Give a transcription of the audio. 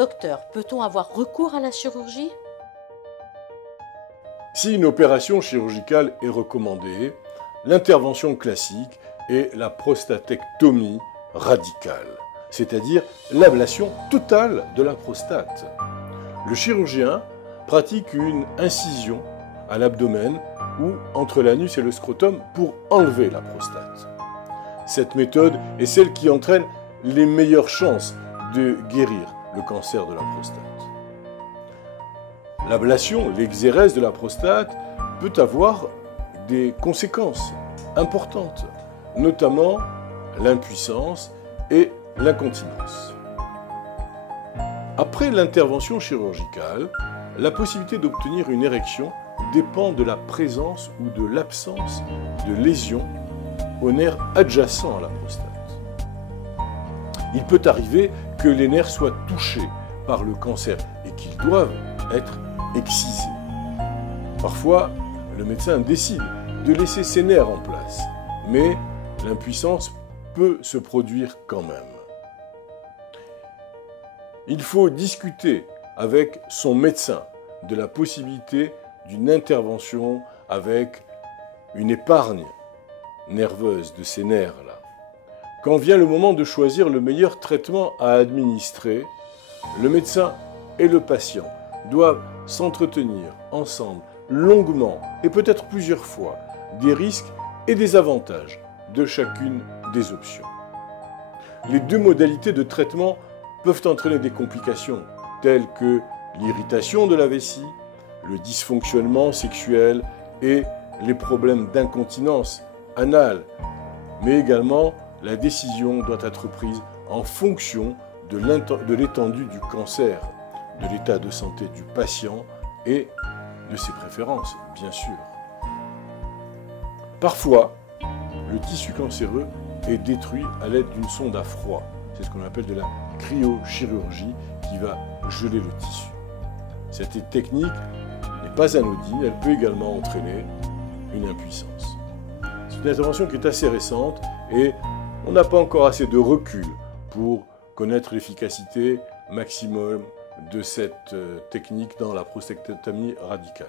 Docteur, peut-on avoir recours à la chirurgie? Si une opération chirurgicale est recommandée, l'intervention classique est la prostatectomie radicale, c'est-à-dire l'ablation totale de la prostate. Le chirurgien pratique une incision à l'abdomen ou entre l'anus et le scrotum pour enlever la prostate. Cette méthode est celle qui entraîne les meilleures chances de guérir le cancer de la prostate. L'ablation, l'exérèse de la prostate, peut avoir des conséquences importantes, notamment l'impuissance et l'incontinence. Après l'intervention chirurgicale, la possibilité d'obtenir une érection dépend de la présence ou de l'absence de lésions aux nerfs adjacents à la prostate. Il peut arriver que les nerfs soient touchés par le cancer et qu'ils doivent être excisés. Parfois, le médecin décide de laisser ces nerfs en place, mais l'impuissance peut se produire quand même. Il faut discuter avec son médecin de la possibilité d'une intervention avec une épargne nerveuse de ces nerfs-là. Quand vient le moment de choisir le meilleur traitement à administrer, le médecin et le patient doivent s'entretenir ensemble longuement et peut-être plusieurs fois des risques et des avantages de chacune des options. Les deux modalités de traitement peuvent entraîner des complications telles que l'irritation de la vessie, le dysfonctionnement sexuel et les problèmes d'incontinence anale, mais également la décision doit être prise en fonction de l'étendue du cancer, de l'état de santé du patient et de ses préférences, bien sûr. Parfois, le tissu cancéreux est détruit à l'aide d'une sonde à froid. C'est ce qu'on appelle de la cryochirurgie qui va geler le tissu. Cette technique n'est pas anodine, elle peut également entraîner une impuissance. C'est une intervention qui est assez récente et on n'a pas encore assez de recul pour connaître l'efficacité maximum de cette technique dans la prostatectomie radicale.